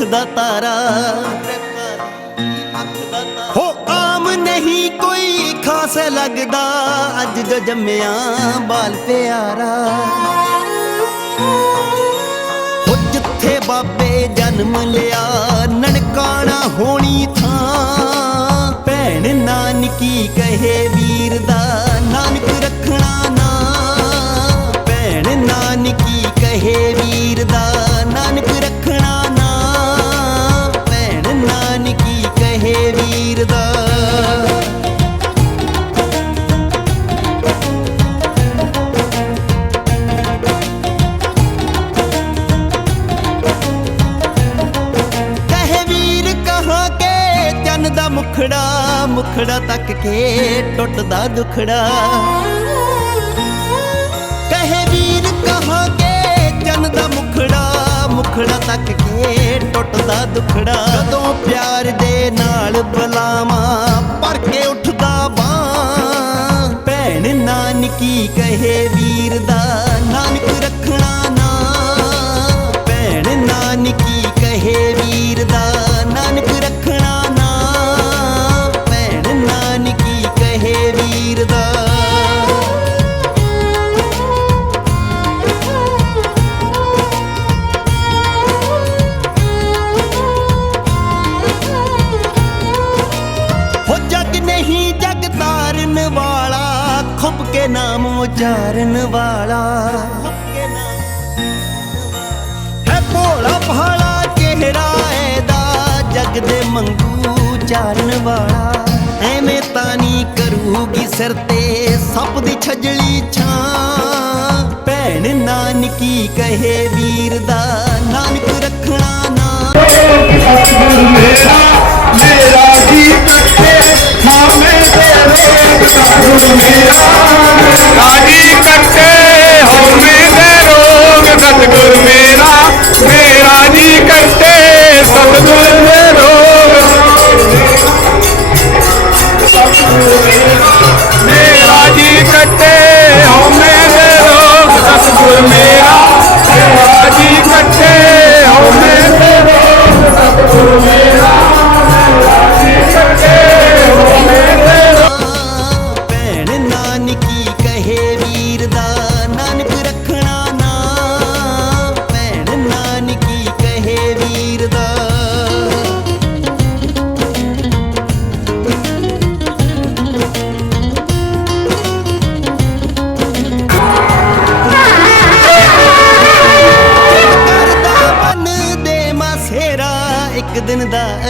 ਅੱਖ ਦਾ ਤਾਰਾ। ਹੋ ਆਮ ਨਹੀਂ ਕੋਈ ਖਾਸ ਲੱਗਦਾ। ਅੱਜ ਜੋ ਜੰਮਿਆ ਬਾਲ ਪਿਆਰਾ। ਹੋ ਜਿੱਥੇ ਬਾਬੇ ਜਨਮ ਲਿਆ, ਨਨਕਾਣਾ ਹੋਣੀ ਥਾਂ। ਭੈਣ ਨਾਨਕੀ ਕਹੇ ਵੀਰ ਕੇ ਦੁਖੜਾ। ਕਹੇ ਵੀਰ ਕਹਾਂ ਕੇ ਚੰਨ ਦਾ ਮੁਖੜਾ। ਮੁਖੜਾ ਤੱਕ ਕੇ ਟੁੱਟਦਾ ਦੁਖੜਾ। ਜਦੋਂ ਪਿਆਰ ਦੇ ਨਾਲ ਬੁਲਾਵਾਂ ਭਰ ਕੇ ਉੱਠਦਾ ਬਾਂ ਭੈਣ ਨਾਨਕੀ ਕਹੇ ਵੀਰ ਦਾ, ਨਾਨਕ ਰੱਖਣਾ ਨਾਮ ਵਾਲਾ। ਹੈ ਭੋਲਾ ਭਾਲਾ ਚਿਹਰਾ ਇਹਦਾ, ਜਗ ਦੇ ਮੰਗੂ ਚਾਰਨ ਵਾਲਾ। ਐਵੇਂ ਤਾਂ ਨਹੀਂ ਕਰੂਗੀ ਸਿਰ ਤੇ ਸੱਪ ਦੀ ਛਜਲੀ ਛਾਂ। ਭੈਣ ਨਾਨਕੀ ਕਹੇ ਵੀਰ ਦਾ, ਨਾਨਕ ਰੱਖਣਾ ਨਾ ਮੇਰਾ ਜੀ ਕੱਟੇ ਸਤਿਗੁਰ ਮੇਰਾ ਰਾਜੀ ਕੱਟੇ ਰੋਗ ਸਤਿਗੁਰ ਮੇਰਾ ਮੇਰਾ ਜੀ ਕੱਟੇ, ਸਤਿਗੁਰ ਦੇ ਮੇਰਾ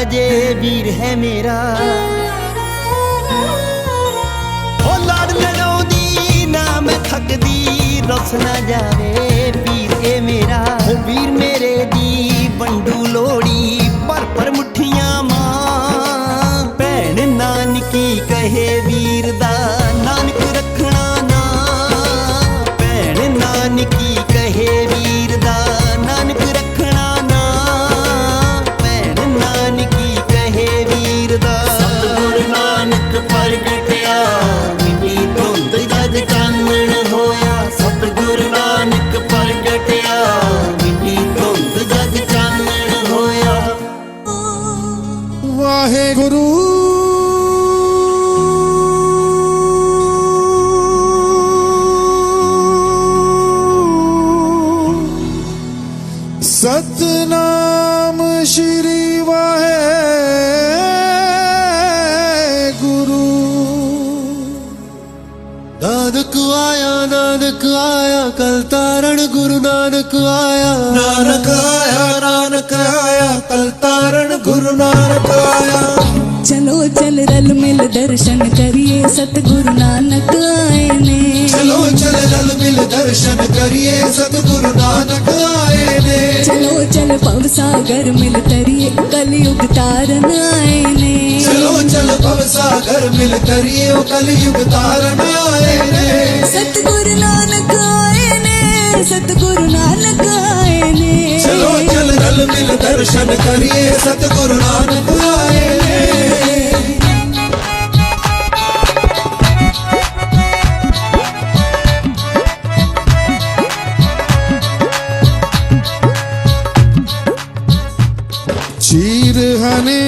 ਅਜੇ ਵੀਰ ਹੈ ਮੇਰਾ। ਉਹ ਲੜ ਲੜਾਉਂਦੀ ਨਾ ਮੈਂ ਥੱਕਦੀ ਰੁੱਸ ਨਾ ਜਾਵੇ। ਆਇਆ ਤਲ ਤਾਰਨ ਗੁਰੂ ਨਾਨਕ ਆਇਆ। ਚਲੋ ਚਲ ਰਲ ਮਿਲ ਦਰਸ਼ਨ ਕਰੀਏ ਸਤਿਗੁਰੂ ਨਾਨਕ ਆਏ ਨੇ। ਚਲੋ ਚਲ ਰਲ ਮਿਲ ਦਰਸ਼ਨ ਕਰੀਏ ਸਤਿਗੁਰੂ ਨਾਨਕ ਆਏ ਨੇ। ਚਲੋ ਚਲ ਪਵ ਸਾਗਰ ਮਿਲ ਤਰੀਏ ਕਲਯੁਗ ਤਾਰਨ ਆਏ ਨੇ। ਚਲੋ ਚਲ ਪਵ ਸਾਗਰ ਮਿਲ ਤਰੀਏ ਉਹ ਕਲਯੁਗ ਤਾਰਨ ਆਏ ਨੇ। ਸਤਿਗੁਰੂ ਨਾਨਕ ਆਏ ਨੇ ਸਤਿਗੁਰੂ ਨਾਨਕ ਆਏ ਨੇ। चलो चल रल मिल दर्शन करिए सतगुरु नानक आए चीर हनी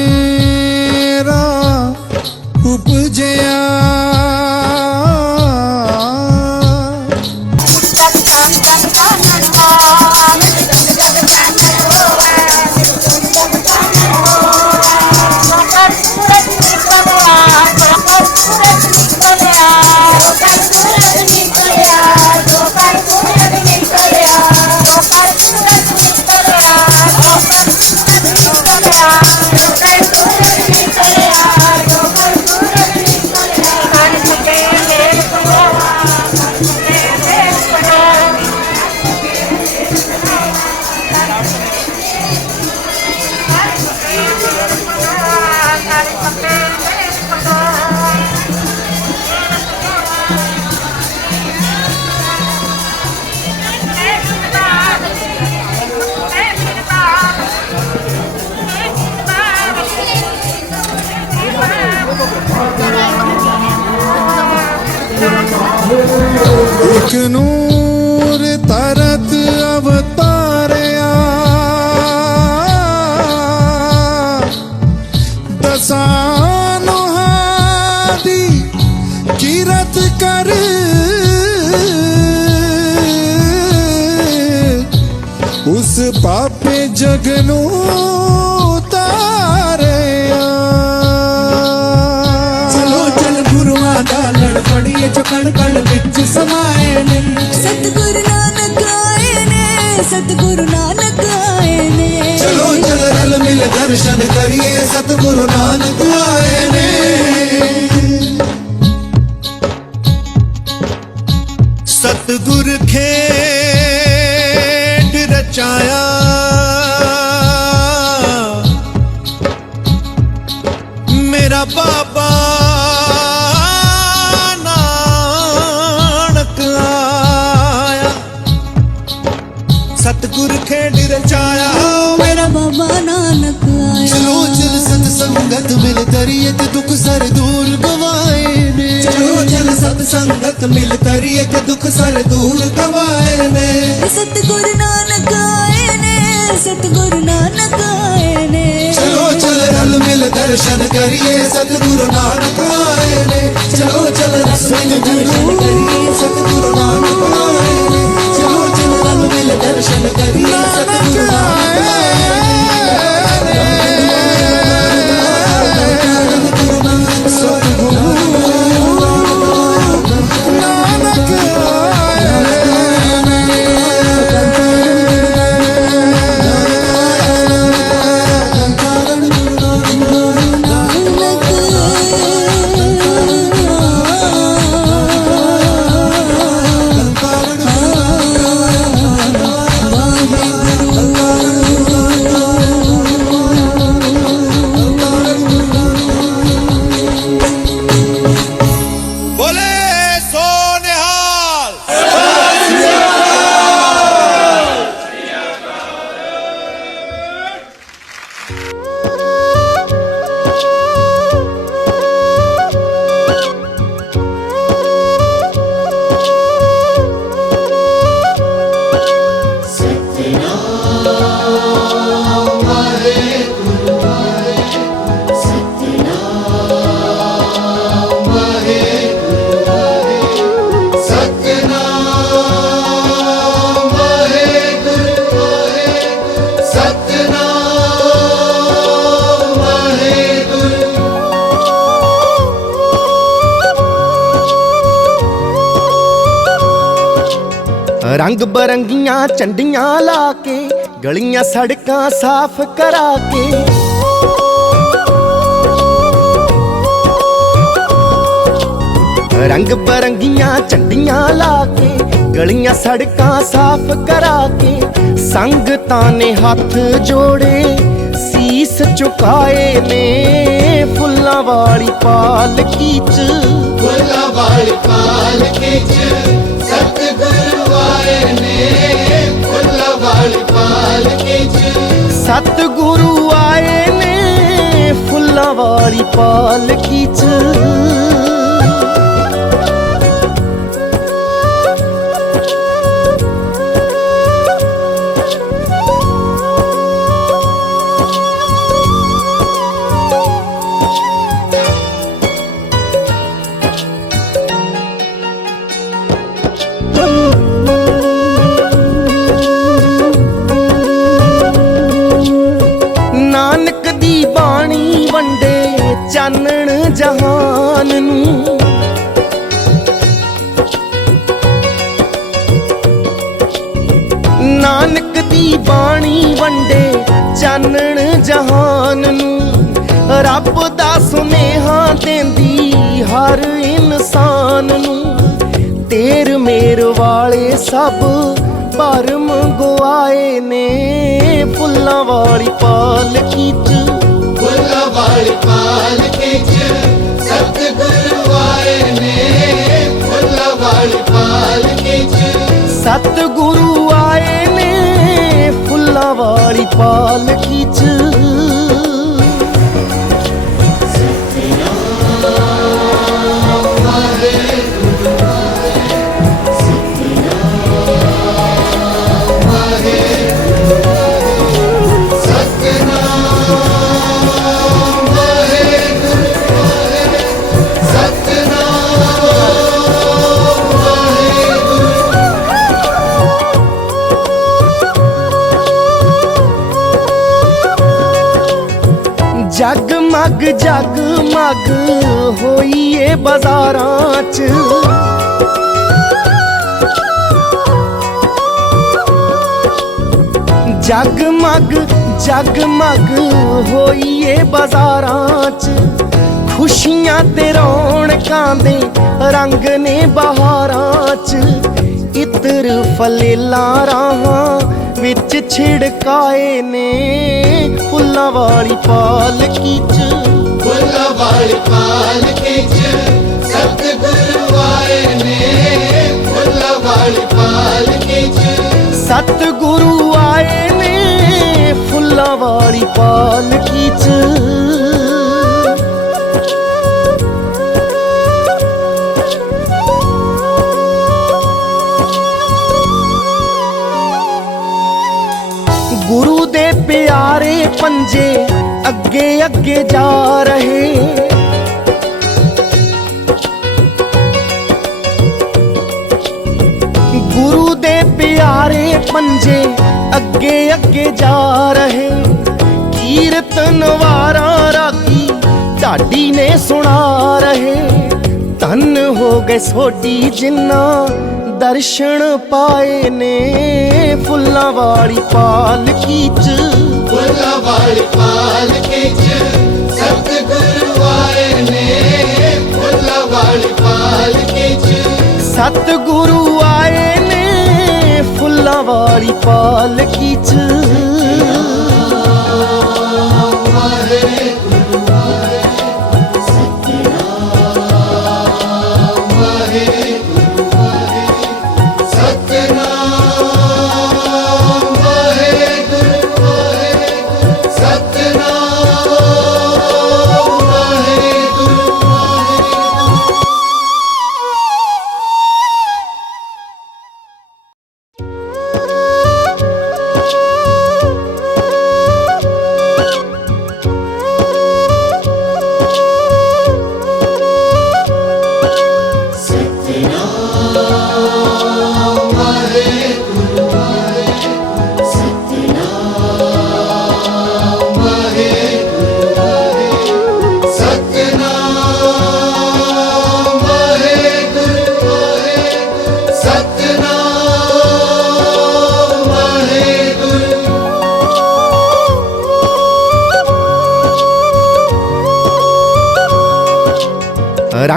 ਦਰਸ਼ਨ ਕਰੀਏ, ਸਤਿਗੁਰੂ ਨਾਨਕ ਆਏ ਨੇ। ਚਲੋ ਚਲ ਰਲ ਮਿਲ ਦਰਸ਼ਨ ਕਰੀਏ, ਸਤਿਗੁਰੂ ਨਾਨਕ ਆਏ ਨੇ। ਚਲੋ ਚਲ ਰਲ ਮਿਲ ਦਰਸ਼ਨ ਕਰੀਏ, ਸਤਿਗੁਰੂ ਨਾਨਕ ਰੰਗ ਬਰੰਗੀਆਂ ਚੰਡੀਆਂ ਲਾ ਕੇ, ਗਲੀਆਂ ਸੜਕਾਂ ਸਾਫ਼ ਕਰਾ ਕੇ। ਰੰਗ ਬਰੰਗੀਆਂ ਚੰਡੀਆਂ ਲਾ ਕੇ, ਗਲੀਆਂ ਸੜਕਾਂ ਸਾਫ਼ ਕਰਾ ਕੇ, ਸੰਗਤਾਂ ਨੇ ਹੱਥ ਜੋੜੇ, ਸੀਸ ਝੁਕਾਏ ਨੇ, ਫੁੱਲਾਂ ਵਾਲੀ ਪਾਲਕੀ ਚ। ਫੁੱਲਾਂ ਵਾਲੀ ਪਾਲਕੀ ਚ। ਨੇ ਫੁੱਲਾਂ ਵਾਲੀ ਪਾਲਕੀ ਚ ਸਤਿਗੁਰੂ ਆਏ ਨੇ ਫੁੱਲਾਂ ਵਾਲੀ ਪਾਲਕੀ ਚ ਤੇਰ ਮੇਰ ਵਾਲੇ ਸਭ ਭਰਮ ਗਵਾਏ ਨੇ। ਫੁੱਲਾਂ ਵਾਲੀ ਪਾਲਕੀ ਚ ਫੁੱਲਾਂ ਵਾਲੀ ਪਾਲਕੀ ਚ ਸਤਿਗੁਰੂ ਆਏ ਨੇ। ਫੁੱਲਾਂ ਵਾਲੀ ਪਾਲਕੀ ਚ ਸਤਿਗੁਰੂ ਆਏ ਨੇ। ਫੁੱਲਾਂ ਵਾਲੀ ਪਾਲਕੀ ਚ ਜਗ ਜਗ ਮਗ ਹੋਈਏ ਬਾਜ਼ਾਰਾਂ 'ਚ। ਜਗ ਮਗ ਜਗ ਮਗ ਹੋਈਏ ਬਾਜ਼ਾਰਾਂ 'ਚ। ਖੁਸ਼ੀਆਂ ਤੇ ਰੌਣਕਾਂ ਦੇ ਰੰਗ ਨੇ ਬਹਾਰਾਂ 'ਚ। ਇਤਰ ਫਲੇਲਾ ਰਾਹਾਂ ਵਿੱਚ ਛਿੜਕਾਏ ਨੇ। ਫੁੱਲਾਂ ਵਾਲੀ ਪਾਲਕੀ 'ਚ ਫੁੱਲਾਂ ਵਾਲੀ ਪਾਲਕੀ ਚ ਸਤਿਗੁਰੂ ਆਏ ਨੇ ਫੁੱਲਾਂ ਵਾਲੀ ਪਾਲਕੀ ਚ ਸਤਿਗੁਰੂ ਆਏ ਨੇ ਫੁੱਲਾਂ ਵਾਲੀ ਪਾਲਕੀ 'ਚ ਪਿਆਰੇ ਅੱਗੇ ਅੱਗੇ ਜਾ ਰਹੇ। ਗੁਰੂ ਦੇ ਪਿਆਰੇ ਪੰਜੇ ਅੱਗੇ ਅੱਗੇ ਜਾ ਰਹੇ। ਕੀਰਤਨ ਵਾਰਾਂ ਰਾਗੀ ਢਾਡੀ ਨੇ ਸੁਣਾ ਰਹੇ। ਧੰਨ ਹੋ ਗਏ ਸੋਢੀ ਜਿੰਨਾ ਦਰਸ਼ਨ ਪਾਏ ਨੇ। ਫੁੱਲਾਂ ਵਾਲੀ ਪਾਲਕੀ ਚ ਫੁੱਲਾਂ ਵਾਲੀ ਪਾਲਕੀ ਚ ਸਤਿਗੁਰੂ ਆਏ ਨੇ ਫੁੱਲਾਂ ਵਾਲੀ ਪਾਲਕੀ ਚ ਸਤਿਗੁਰੂ ਆਏ ਨੇ ਫੁੱਲਾਂ ਵਾਲੀ ਪਾਲਕੀ ਚ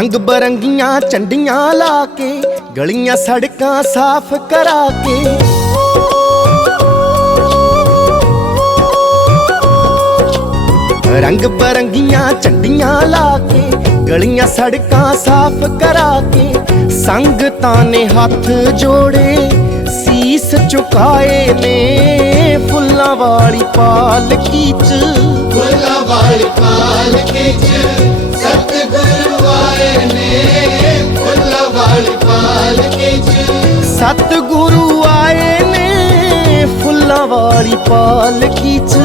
ਰੰਗ ਬਰੰਗੀਆਂ ਚੰਡੀਆਂ ਲਾ ਕੇ, ਗਲੀਆਂ ਸੜਕਾਂ ਸਾਫ਼ ਕਰਾ ਕੇ। ਰੰਗ ਬਰੰਗੀਆਂ ਚੰਡੀਆਂ ਲਾ ਕੇ, ਗਲੀਆਂ ਸੜਕਾਂ ਸਾਫ਼ ਕਰਾ ਕੇ, ਸੰਗਤਾਂ ਨੇ ਹੱਥ ਜੋੜੇ, ਸੀਸ ਝੁਕਾਏ ਨੇ, ਫੁੱਲਾਂ ਵਾਲੀ ਪਾਲਕੀ ਚ। ਫੁੱਲਾਂ ਵਾਲੀ ਪਾਲਕੀ ਚ, ਸਤਿਗੁਰੂ ਆਏ ਨੇ ਫੁੱਲਾਂ ਵਾਲੀ ਪਾਲਕੀ ਚ ਸਤਿਗੁਰੂ ਆਏ ਨੇ ਫੁੱਲਾਂ ਵਾਲੀ ਪਾਲਕੀ ਚ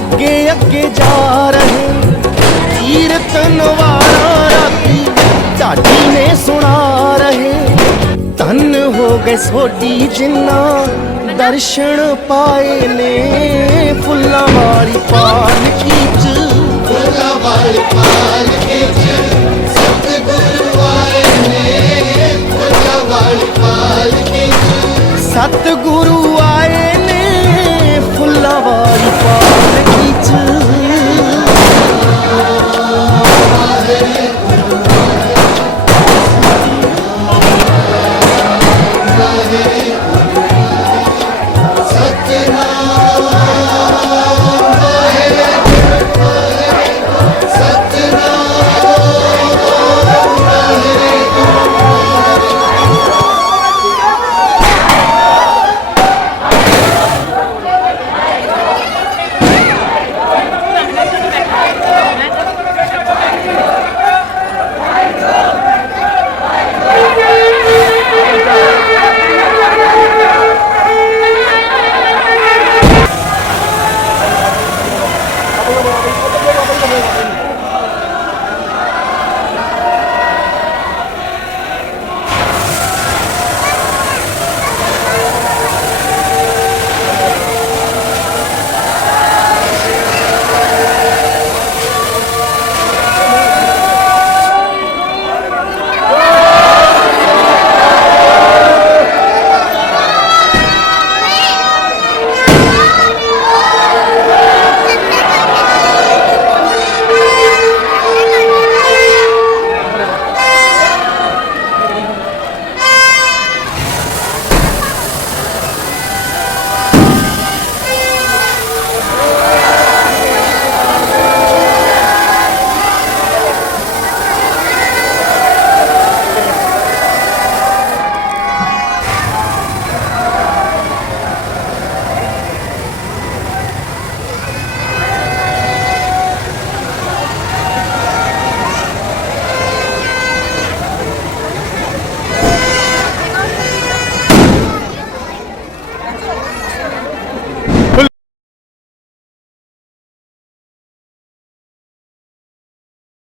ਅੱਗੇ ਅੱਗੇ ਜਾ ਰਹੇ। ਤੀਰ ਤਨਵਾਰਾ ਰਾਤੀ ਢਾਡੀ ਨੇ ਸੁਣਾ ਰਹੇ। ਤਨ ਹੋ ਗਏ ਸੋਡੀ ਜਿੰਨਾ ਦਰਸ਼ਨ ਪਾਏ ਨੇ। ਫੁੱਲਾਂ ਵਾਲੀ ਪਾਲਕੀ ਚ ਫੁੱਲਾਂ ਵਾਲੀ ਪਾਲਕੀ ਚ ਸਤਿਗੁਰੂ ਆਏ